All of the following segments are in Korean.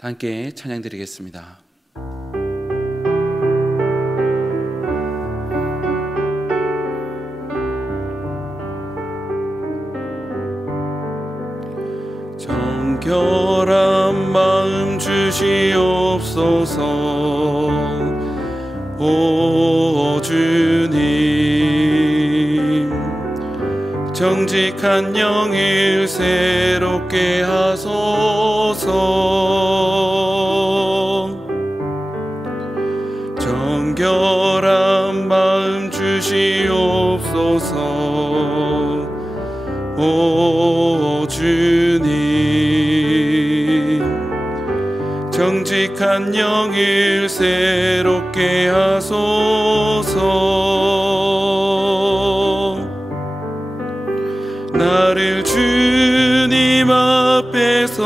함께 찬양 드리겠습니다. 정결한 마음 주시옵소서. 오 주님, 정직한 영을 새롭게 하소서. 정결한 마음 주시옵소서. 오 주님, 정직한 영을 새롭게 하소서. 나를 주님 앞에서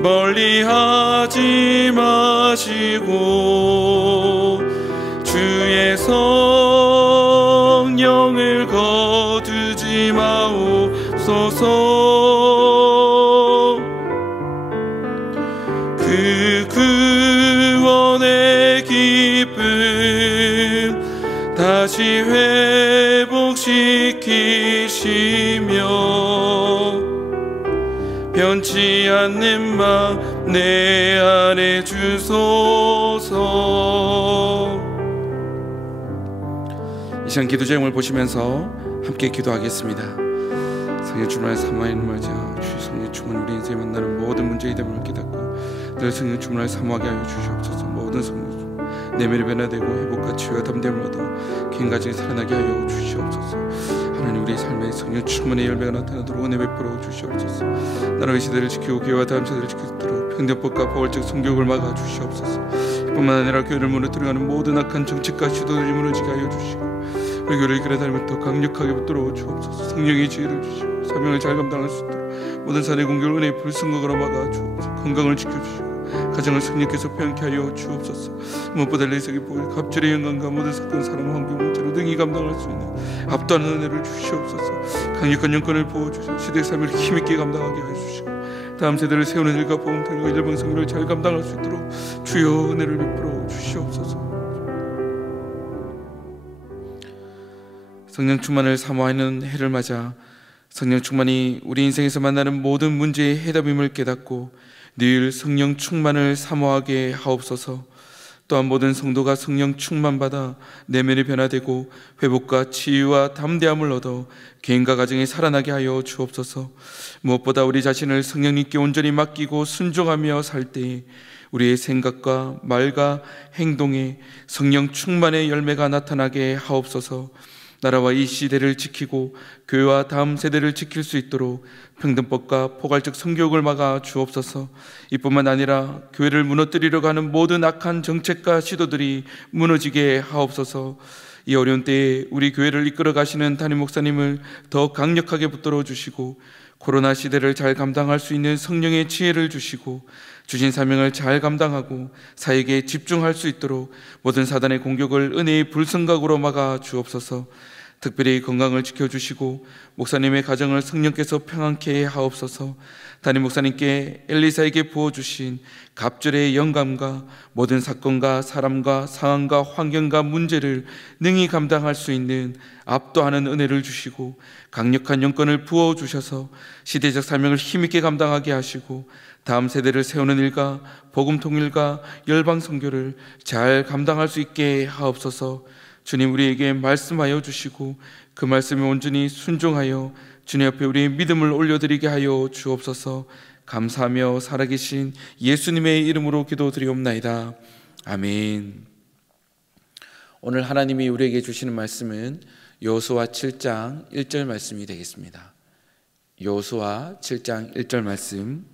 멀리하지 마시고 주의 성령을 거두지 마옵소서. 그 구원의 기쁨 다시 회복시키시며 변치 않는 마음 내 안에 주소서. 이 시간 기도 제목을 보시면서 함께 기도하겠습니다. 성령 충만을 사모하는 맞아 주의 성령 충만 우리 인생에 만나는 모든 문제의 대문을 깨닫고 늘 성령 충만을 사모하게 하여 주시옵소서. 모든 성령 내면이 변화되고 회복과 치유와 담대함을 얻어 긴 가정이 살아나게 하여 주시옵소서. 하나님, 우리의 삶에 성령 충만의 열매가 나타나도록 은혜 베풀어 주시옵소서. 나라의 시대를 지키고 교회와 다음 세대를 지키도록 평등법과 포괄적 성교육을 막아 주시옵소서. 이뿐만 아니라 교회를 무너뜨려가는 모든 악한 정책과 시도들이 무너지게 하여 주시고 우리 교회를 이끌어 다니며 더 강력하게 붙들어 주옵소서. 성령의 지혜를 주시고 사명을 잘 감당할 수 있도록 모든 사내 공격을 은혜의 불승거로 막아 주옵소서. 건강을 지켜주시고 가정을 성령께서 편케 하여 주옵소서. 무엇보다 내세계 보일 갑절의 영광과 모든 사건 사랑 환경 문제로 능히 감당할 수 있는 압도하는 은혜를 주시옵소서. 강력한 영권을 부어주시고 시대의 삶을 힘있게 감당하게 해주시고 다음 세대를 세우는 일과 보험들과 일방성교를 잘 감당할 수 있도록 주여 은혜를 베풀어 주시옵소서. 성령 충만을 사모하는 해를 맞아 성령 충만이 우리 인생에서 만나는 모든 문제의 해답임을 깨닫고 늘 성령 충만을 사모하게 하옵소서. 또한 모든 성도가 성령 충만받아 내면이 변화되고 회복과 치유와 담대함을 얻어 개인과 가정이 살아나게 하여 주옵소서. 무엇보다 우리 자신을 성령님께 온전히 맡기고 순종하며 살 때에 우리의 생각과 말과 행동에 성령 충만의 열매가 나타나게 하옵소서. 나라와 이 시대를 지키고 교회와 다음 세대를 지킬 수 있도록 평등법과 포괄적 성교육을 막아 주옵소서. 이뿐만 아니라 교회를 무너뜨리려고 하는 모든 악한 정책과 시도들이 무너지게 하옵소서. 이 어려운 때에 우리 교회를 이끌어 가시는 담임 목사님을 더 강력하게 붙들어 주시고 코로나 시대를 잘 감당할 수 있는 성령의 지혜를 주시고 주신 사명을 잘 감당하고 사역에 집중할 수 있도록 모든 사단의 공격을 은혜의 불성각으로 막아 주옵소서. 특별히 건강을 지켜주시고 목사님의 가정을 성령께서 평안케 하옵소서. 담임 목사님께 엘리사에게 부어주신 갑절의 영감과 모든 사건과 사람과 상황과 환경과 문제를 능히 감당할 수 있는 압도하는 은혜를 주시고 강력한 영권을 부어주셔서 시대적 사명을 힘있게 감당하게 하시고 다음 세대를 세우는 일과 복음 통일과 열방 선교를 잘 감당할 수 있게 하옵소서. 주님, 우리에게 말씀하여 주시고 그 말씀에 온전히 순종하여 주님 앞에 우리의 믿음을 올려드리게 하여 주옵소서. 감사하며 살아계신 예수님의 이름으로 기도드리옵나이다. 아멘. 오늘 하나님이 우리에게 주시는 말씀은 여호수아 7장 1절 말씀이 되겠습니다. 여호수아 7장 1절 말씀,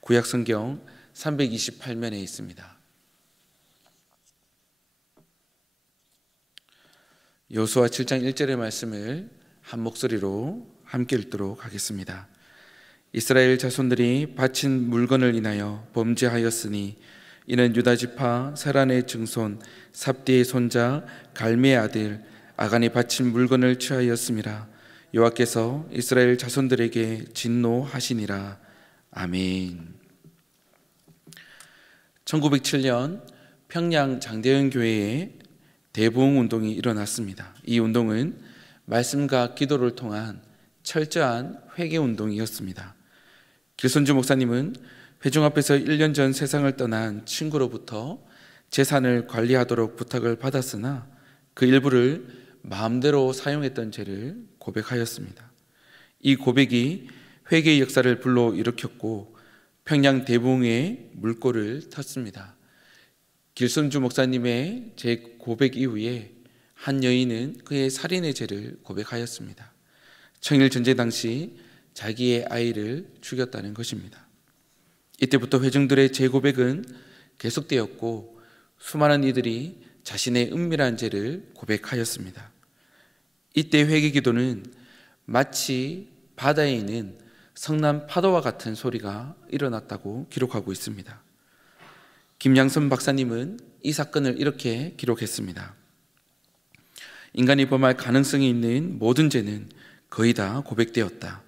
구약성경 328면에 있습니다. 여호수아 7장 1절의 말씀을 한 목소리로 함께 읽도록 하겠습니다. 이스라엘 자손들이 바친 물건을 인하여 범죄하였으니 이는 유다 지파 세란의 증손 삽디의 손자 갈미의 아들 아간이 바친 물건을 취하였음이라. 여호와께서 이스라엘 자손들에게 진노하시니라. 아멘. 1907년 평양 장대현 교회에 대부흥 운동이 일어났습니다. 이 운동은 말씀과 기도를 통한 철저한 회개 운동이었습니다. 길손주 목사님은 회중 앞에서 1년 전 세상을 떠난 친구로부터 재산을 관리하도록 부탁을 받았으나 그 일부를 마음대로 사용했던 죄를 고백하였습니다. 이 고백이 회개의 역사를 불러일으켰고 평양 대부흥의 물꼬를 텄습니다. 길손주 목사님의 제 고백 이후에 한 여인은 그의 살인의 죄를 고백하였습니다. 청일전쟁 당시 자기의 아이를 죽였다는 것입니다. 이때부터 회중들의 재고백은 계속되었고 수많은 이들이 자신의 은밀한 죄를 고백하였습니다. 이때 회개 기도는 마치 바다에 있는 성난 파도와 같은 소리가 일어났다고 기록하고 있습니다. 김양선 박사님은 이 사건을 이렇게 기록했습니다. 인간이 범할 가능성이 있는 모든 죄는 거의 다 고백되었다.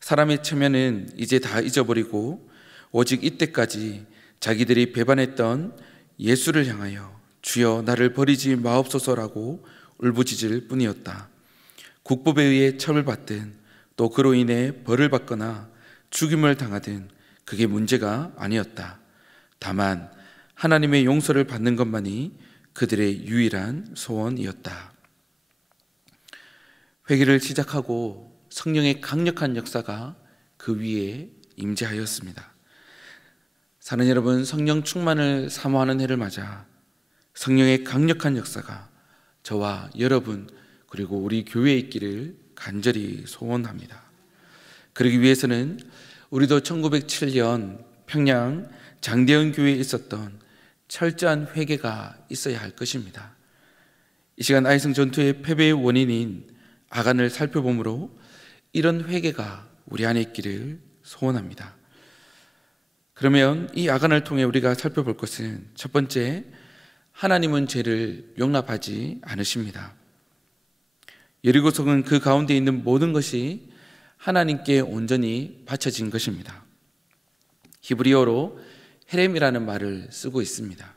사람의 체면은 이제 다 잊어버리고 오직 이때까지 자기들이 배반했던 예수를 향하여 주여 나를 버리지 마옵소서라고 울부짖을 뿐이었다. 국법에 의해 처벌받든 또 그로 인해 벌을 받거나 죽임을 당하든 그게 문제가 아니었다. 다만 하나님의 용서를 받는 것만이 그들의 유일한 소원이었다. 회개를 시작하고 성령의 강력한 역사가 그 위에 임재하였습니다. 사는 여러분, 성령 충만을 사모하는 해를 맞아 성령의 강력한 역사가 저와 여러분 그리고 우리 교회에 있기를 간절히 소원합니다. 그러기 위해서는 우리도 1907년 평양 장대현 교회에 있었던 철저한 회개가 있어야 할 것입니다. 이 시간 아이성 전투의 패배의 원인인 아간을 살펴보므로 이런 회개가 우리 안에 있기를 소원합니다. 그러면 이 아간을 통해 우리가 살펴볼 것은 첫 번째, 하나님은 죄를 용납하지 않으십니다. 여리고성은 그 가운데 있는 모든 것이 하나님께 온전히 바쳐진 것입니다. 히브리어로 헤렘이라는 말을 쓰고 있습니다.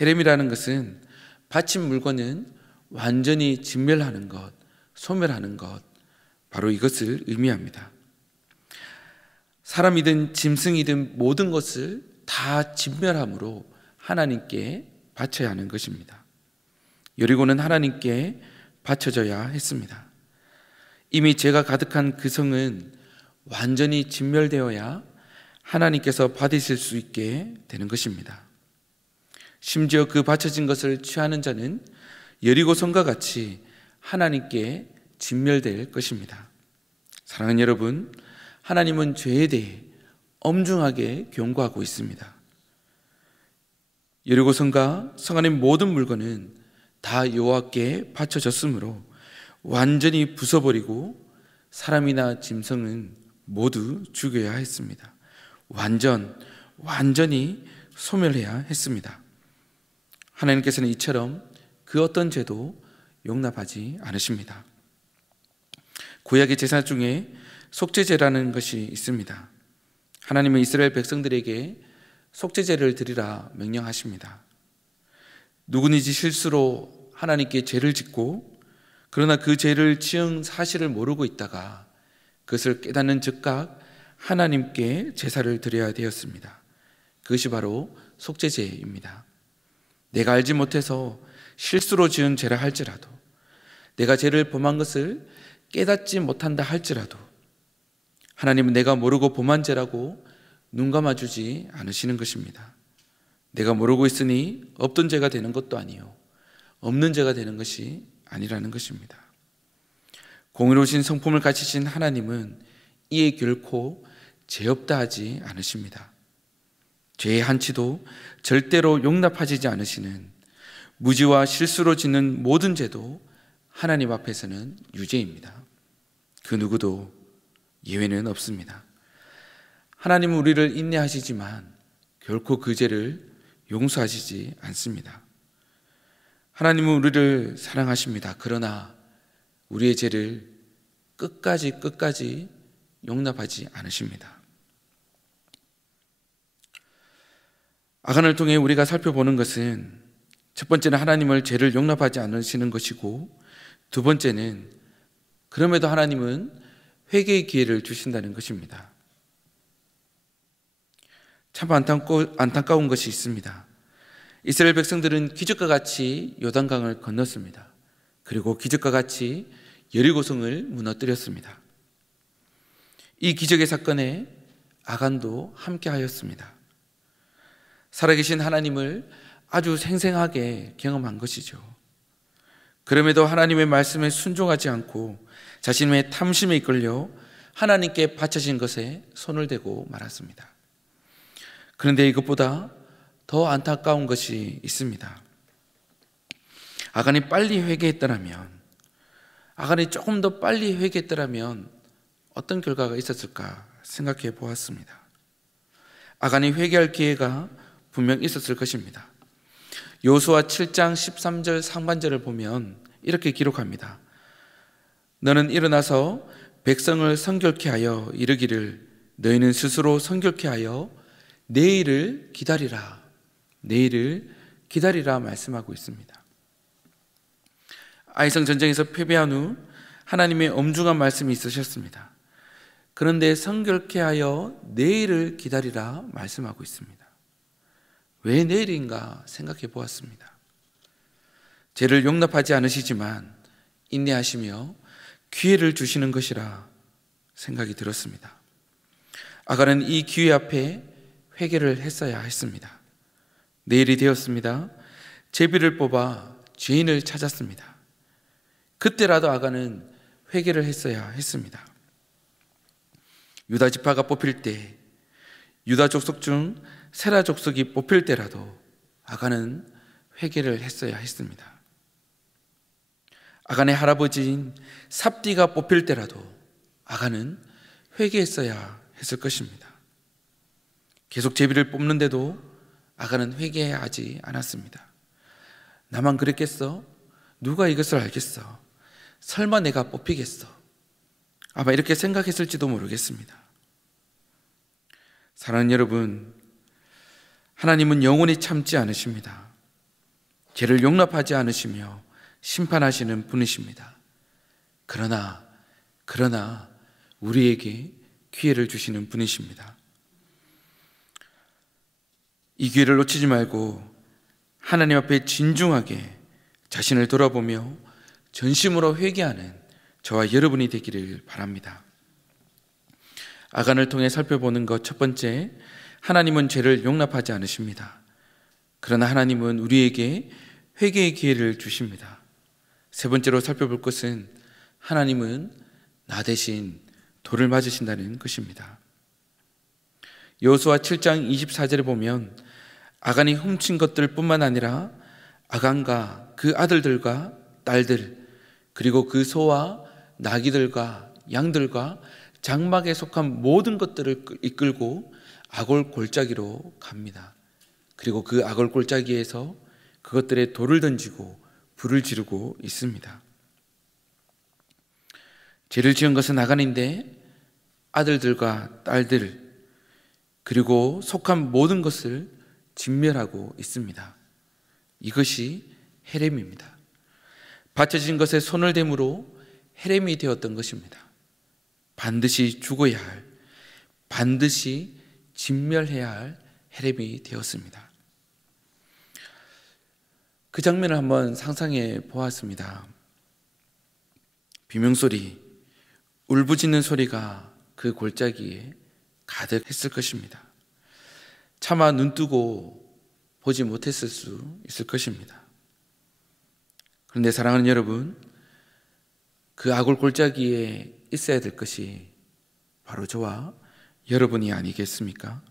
헤렘이라는 것은 바친 물건은 완전히 진멸하는 것, 소멸하는 것, 바로 이것을 의미합니다. 사람이든 짐승이든 모든 것을 다 진멸함으로 하나님께 바쳐야 하는 것입니다. 여리고는 하나님께 바쳐져야 했습니다. 이미 죄가 가득한 그 성은 완전히 진멸되어야 하나님께서 받으실 수 있게 되는 것입니다. 심지어 그 바쳐진 것을 취하는 자는 여리고 성과 같이 하나님께 진멸될 것입니다. 사랑하는 여러분, 하나님은 죄에 대해 엄중하게 경고하고 있습니다. 여리고 성과 성 안의 모든 물건은 다 여호와께 바쳐졌으므로 완전히 부숴버리고 사람이나 짐승은 모두 죽여야 했습니다. 완전히 소멸해야 했습니다. 하나님께서는 이처럼 그 어떤 죄도 용납하지 않으십니다. 구약의 제사 중에 속죄제라는 것이 있습니다. 하나님은 이스라엘 백성들에게 속죄제를 드리라 명령하십니다. 누구든지 실수로 하나님께 죄를 짓고 그러나 그 죄를 지은 사실을 모르고 있다가 그것을 깨닫는 즉각 하나님께 제사를 드려야 되었습니다. 그것이 바로 속죄제입니다. 내가 알지 못해서 실수로 지은 죄라 할지라도, 내가 죄를 범한 것을 깨닫지 못한다 할지라도 하나님은 내가 모르고 범한 죄라고 눈 감아주지 않으시는 것입니다. 내가 모르고 있으니 없던 죄가 되는 것도 아니요 없는 죄가 되는 것이 아니라는 것입니다. 공의로우신 성품을 가지신 하나님은 이에 결코 죄 없다 하지 않으십니다. 죄의 한치도 절대로 용납하지 않으시는 무지와 실수로 짓는 모든 죄도 하나님 앞에서는 유죄입니다. 그 누구도 예외는 없습니다. 하나님은 우리를 인내하시지만 결코 그 죄를 용서하시지 않습니다. 하나님은 우리를 사랑하십니다. 그러나 우리의 죄를 끝까지 용납하지 않으십니다. 아간을 통해 우리가 살펴보는 것은 첫 번째는 하나님을 죄를 용납하지 않으시는 것이고, 두 번째는 그럼에도 하나님은 회개의 기회를 주신다는 것입니다. 참 안타까운 것이 있습니다. 이스라엘 백성들은 기적과 같이 요단강을 건넜습니다. 그리고 기적과 같이 여리고성을 무너뜨렸습니다. 이 기적의 사건에 아간도 함께하였습니다. 살아계신 하나님을 아주 생생하게 경험한 것이죠. 그럼에도 하나님의 말씀에 순종하지 않고 자신의 탐심에 이끌려 하나님께 바쳐진 것에 손을 대고 말았습니다. 그런데 이것보다 더 안타까운 것이 있습니다. 아간이 빨리 회개했더라면, 아간이 조금 더 빨리 회개했더라면 어떤 결과가 있었을까 생각해 보았습니다. 아간이 회개할 기회가 분명 있었을 것입니다. 여호수아 7장 13절 상반절을 보면 이렇게 기록합니다. 너는 일어나서 백성을 성결케 하여 이르기를 너희는 스스로 성결케 하여 내일을 기다리라. 내일을 기다리라 말씀하고 있습니다. 아이성 전쟁에서 패배한 후 하나님의 엄중한 말씀이 있으셨습니다. 그런데 성결케 하여 내일을 기다리라 말씀하고 있습니다. 왜 내일인가 생각해 보았습니다. 죄를 용납하지 않으시지만 인내하시며 기회를 주시는 것이라 생각이 들었습니다. 아간은 이 기회 앞에 회개를 했어야 했습니다. 내일이 되었습니다. 제비를 뽑아 죄인을 찾았습니다. 그때라도 아간은 회개를 했어야 했습니다. 유다 지파가 뽑힐 때, 유다 족속 중 세라 족속이 뽑힐 때라도 아간은 회개를 했어야 했습니다. 아간의 할아버지인 삽디가 뽑힐 때라도 아간은 회개했어야 했을 것입니다. 계속 제비를 뽑는데도 아간은 회개하지 않았습니다. 나만 그랬겠어? 누가 이것을 알겠어? 설마 내가 뽑히겠어? 아마 이렇게 생각했을지도 모르겠습니다. 사랑하는 여러분, 하나님은 영원히 참지 않으십니다. 죄를 용납하지 않으시며 심판하시는 분이십니다. 그러나 우리에게 기회를 주시는 분이십니다. 이 기회를 놓치지 말고 하나님 앞에 진중하게 자신을 돌아보며 전심으로 회개하는 저와 여러분이 되기를 바랍니다. 아간을 통해 살펴보는 것 첫 번째, 하나님은 죄를 용납하지 않으십니다. 그러나 하나님은 우리에게 회개의 기회를 주십니다. 세 번째로 살펴볼 것은 하나님은 나 대신 돌을 맞으신다는 것입니다. 여호수아 7장 24절에 보면 아간이 훔친 것들 뿐만 아니라 아간과 그 아들들과 딸들, 그리고 그 소와 나귀들과 양들과 장막에 속한 모든 것들을 이끌고 아골 골짜기로 갑니다. 그리고 그 아골 골짜기에서 그것들에 돌을 던지고 불을 지르고 있습니다. 죄를 지은 것은 아간인데 아들들과 딸들 그리고 속한 모든 것을 진멸하고 있습니다. 이것이 헤렘입니다. 바쳐진 것에 손을 대므로 헤렘이 되었던 것입니다. 반드시 죽어야 할, 반드시 진멸해야 할 헤렘이 되었습니다. 그 장면을 한번 상상해 보았습니다. 비명소리, 울부짖는 소리가 그 골짜기에 가득했을 것입니다. 차마 눈뜨고 보지 못했을 수 있을 것입니다. 그런데 사랑하는 여러분, 그 아골 골짜기에 있어야 될 것이 바로 저와 여러분이 아니겠습니까?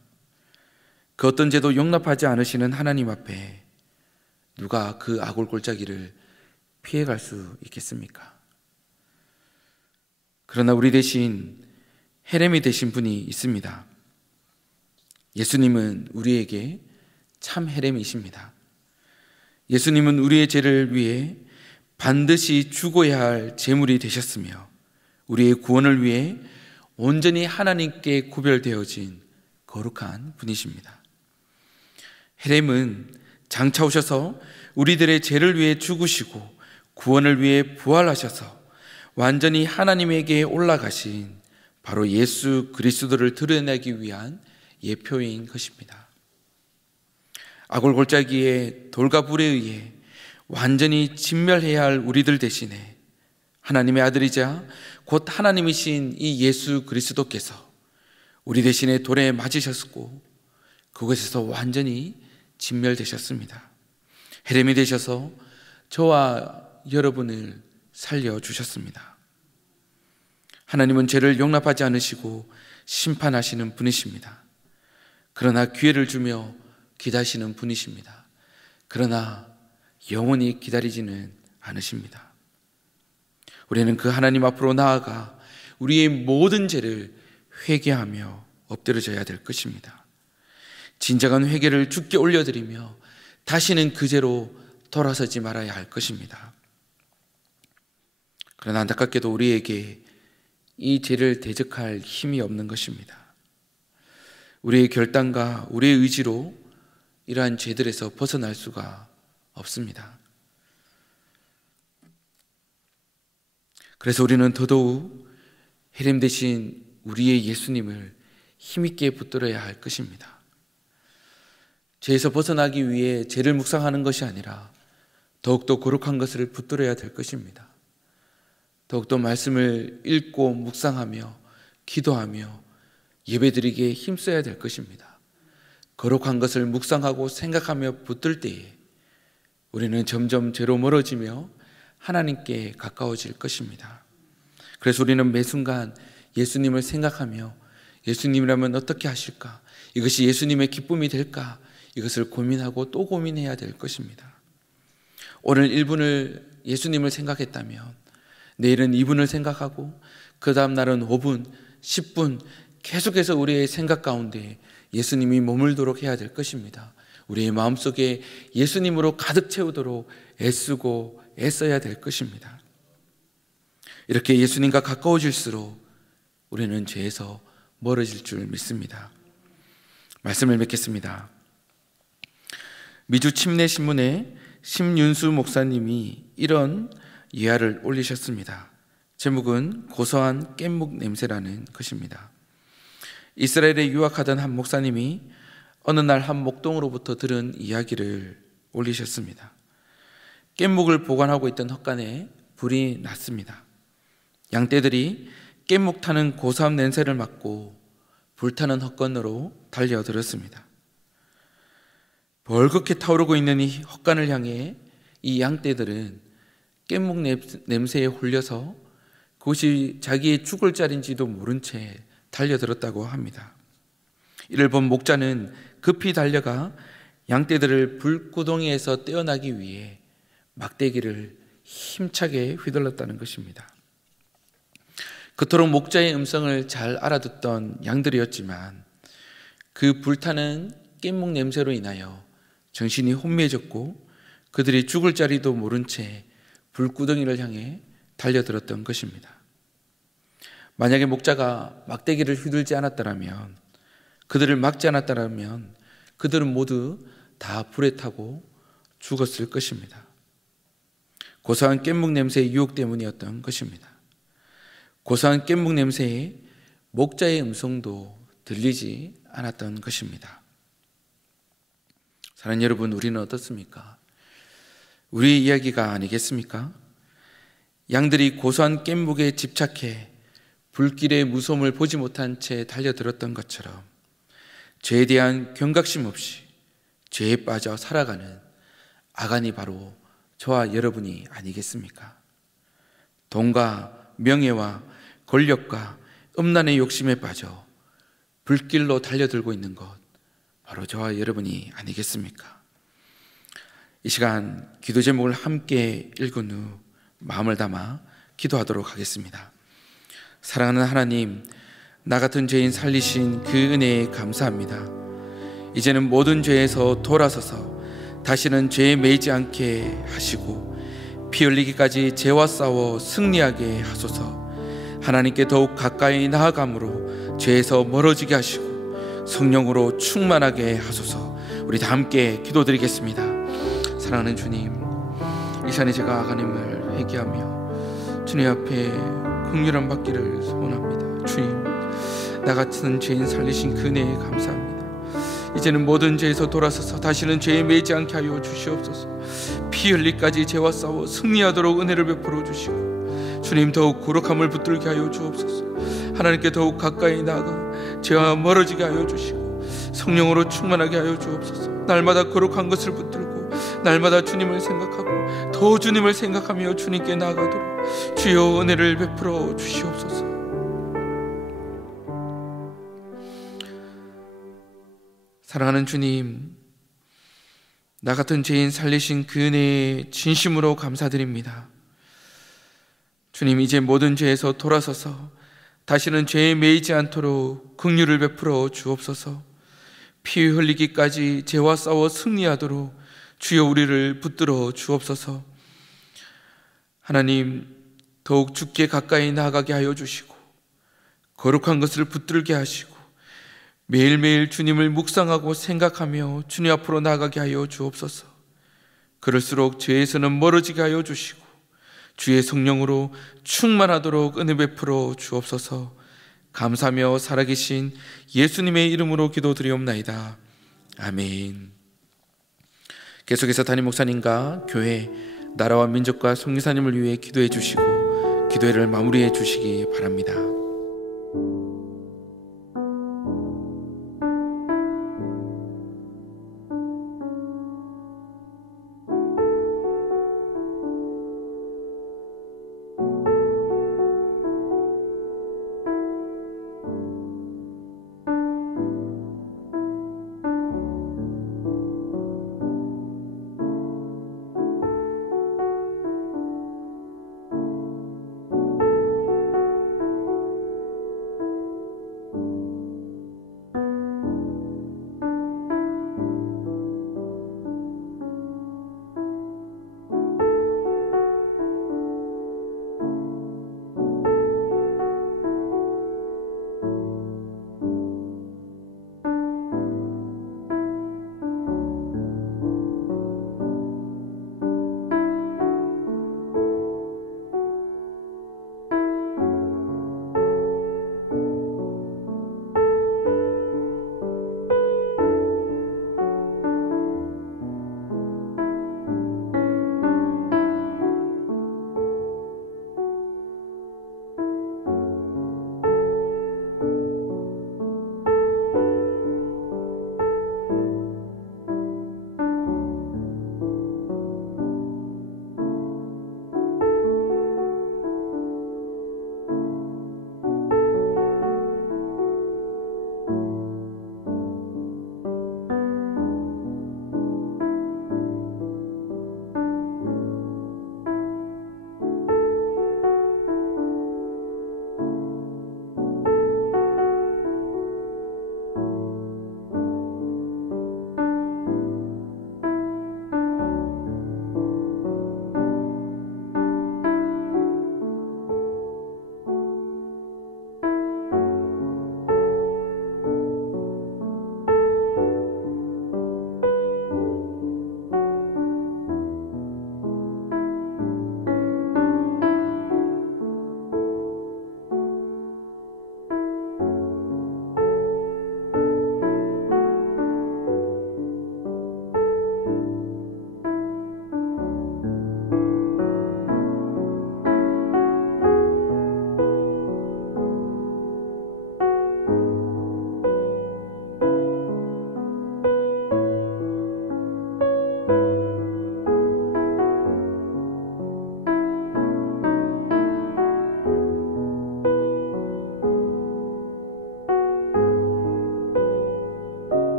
그 어떤 죄도 용납하지 않으시는 하나님 앞에 누가 그 아골 골짜기를 피해갈 수 있겠습니까? 그러나 우리 대신 헤렘이 되신 분이 있습니다. 예수님은 우리에게 참 헤렘이십니다. 예수님은 우리의 죄를 위해 반드시 죽어야 할 제물이 되셨으며 우리의 구원을 위해 온전히 하나님께 구별되어진 거룩한 분이십니다. 헤렘은 장차 오셔서 우리들의 죄를 위해 죽으시고 구원을 위해 부활하셔서 완전히 하나님에게 올라가신 바로 예수 그리스도를 드러내기 위한 예표인 것입니다. 아골 골짜기의 돌과 불에 의해 완전히 진멸해야 할 우리들 대신에 하나님의 아들이자 곧 하나님이신 이 예수 그리스도께서 우리 대신에 돌에 맞으셨고 그곳에서 완전히 진멸되셨습니다. 헤렘이 되셔서 저와 여러분을 살려주셨습니다. 하나님은 죄를 용납하지 않으시고 심판하시는 분이십니다. 그러나 기회를 주며 기다리시는 분이십니다. 그러나 영원히 기다리지는 않으십니다. 우리는 그 하나님 앞으로 나아가 우리의 모든 죄를 회개하며 엎드려져야 될 것입니다. 진정한 회개를 주께 올려드리며 다시는 그 죄로 돌아서지 말아야 할 것입니다. 그러나 안타깝게도 우리에게 이 죄를 대적할 힘이 없는 것입니다. 우리의 결단과 우리의 의지로 이러한 죄들에서 벗어날 수가 없습니다. 그래서 우리는 더더욱 헤렘 대신 우리의 예수님을 힘있게 붙들어야 할 것입니다. 죄에서 벗어나기 위해 죄를 묵상하는 것이 아니라 더욱더 거룩한 것을 붙들어야 될 것입니다. 더욱더 말씀을 읽고 묵상하며 기도하며 예배드리기에 힘써야 될 것입니다. 거룩한 것을 묵상하고 생각하며 붙들 때에 우리는 점점 죄로 멀어지며 하나님께 가까워질 것입니다. 그래서 우리는 매 순간 예수님을 생각하며 예수님이라면 어떻게 하실까? 이것이 예수님의 기쁨이 될까? 이것을 고민하고 또 고민해야 될 것입니다. 오늘 1분을 예수님을 생각했다면 내일은 2분을 생각하고 그 다음 날은 5분, 10분 계속해서 우리의 생각 가운데 예수님이 머물도록 해야 될 것입니다. 우리의 마음속에 예수님으로 가득 채우도록 애쓰고 애써야 될 것입니다. 이렇게 예수님과 가까워질수록 우리는 죄에서 멀어질 줄 믿습니다. 말씀을 맺겠습니다. 미주 침례신문에 심윤수 목사님이 이런 예화를 올리셨습니다. 제목은 고소한 깻묵 냄새라는 것입니다. 이스라엘에 유학하던 한 목사님이 어느 날 한 목동으로부터 들은 이야기를 올리셨습니다. 깻묵을 보관하고 있던 헛간에 불이 났습니다. 양떼들이 깻묵 타는 고소한 냄새를 맡고 불타는 헛간으로 달려들었습니다. 벌겋게 타오르고 있는 이 헛간을 향해 이 양떼들은 깻묵 냄새에 홀려서 그것이 자기의 죽을 자리인지도 모른 채 달려들었다고 합니다. 이를 본 목자는 급히 달려가 양떼들을 불구덩이에서 떼어나기 위해 막대기를 힘차게 휘둘렀다는 것입니다. 그토록 목자의 음성을 잘 알아듣던 양들이었지만 그 불타는 깻묵 냄새로 인하여 정신이 혼미해졌고 그들이 죽을 자리도 모른 채 불구덩이를 향해 달려들었던 것입니다. 만약에 목자가 막대기를 휘둘지 않았더라면, 그들을 막지 않았더라면 그들은 모두 다 불에 타고 죽었을 것입니다. 고소한 깻묵 냄새의 유혹 때문이었던 것입니다. 고소한 깻묵 냄새에 목자의 음성도 들리지 않았던 것입니다. 사랑하는 여러분, 우리는 어떻습니까? 우리의 이야기가 아니겠습니까? 양들이 고소한 깻묵에 집착해 불길의 무서움을 보지 못한 채 달려들었던 것처럼 죄에 대한 경각심 없이 죄에 빠져 살아가는 아간이 바로 저와 여러분이 아니겠습니까? 돈과 명예와 권력과 음란의 욕심에 빠져 불길로 달려들고 있는 것, 바로 저와 여러분이 아니겠습니까? 이 시간 기도 제목을 함께 읽은 후 마음을 담아 기도하도록 하겠습니다. 사랑하는 하나님, 나 같은 죄인 살리신 그 은혜에 감사합니다. 이제는 모든 죄에서 돌아서서 다시는 죄에 매이지 않게 하시고 피 흘리기까지 죄와 싸워 승리하게 하소서. 하나님께 더욱 가까이 나아감으로 죄에서 멀어지게 하시고 성령으로 충만하게 하소서. 우리 다 함께 기도드리겠습니다. 사랑하는 주님, 이 시간에 제가 하나님을 회개하며 주님 앞에 긍휼함 받기를 소원합니다. 주님, 나 같은 죄인 살리신 그 은혜에 감사합니다. 이제는 모든 죄에서 돌아서서 다시는 죄에 매이지 않게 하여 주시옵소서. 피 흘리까지 죄와 싸워 승리하도록 은혜를 베풀어 주시고, 주님 더욱 거룩함을 붙들게 하여 주옵소서. 하나님께 더욱 가까이 나아가 죄와 멀어지게 하여 주시고 성령으로 충만하게 하여 주옵소서. 날마다 거룩한 것을 붙들고 날마다 주님을 생각하고 더 주님을 생각하며 주님께 나아가도록 주여 은혜를 베풀어 주시옵소서. 사랑하는 주님, 나 같은 죄인 살리신 그 은혜에 진심으로 감사드립니다. 주님, 이제 모든 죄에서 돌아서서 다시는 죄에 매이지 않도록 긍휼을 베풀어 주옵소서. 피 흘리기까지 죄와 싸워 승리하도록 주여 우리를 붙들어 주옵소서. 하나님, 더욱 주께 가까이 나아가게 하여 주시고 거룩한 것을 붙들게 하시고 매일매일 주님을 묵상하고 생각하며 주님 앞으로 나아가게 하여 주옵소서. 그럴수록 죄에서는 멀어지게 하여 주시고 주의 성령으로 충만하도록 은혜 베풀어 주옵소서. 감사하며 살아계신 예수님의 이름으로 기도드리옵나이다. 아멘. 계속해서 담임 목사님과 교회, 나라와 민족과 성교사님을 위해 기도해 주시고 기도회를 마무리해 주시기 바랍니다.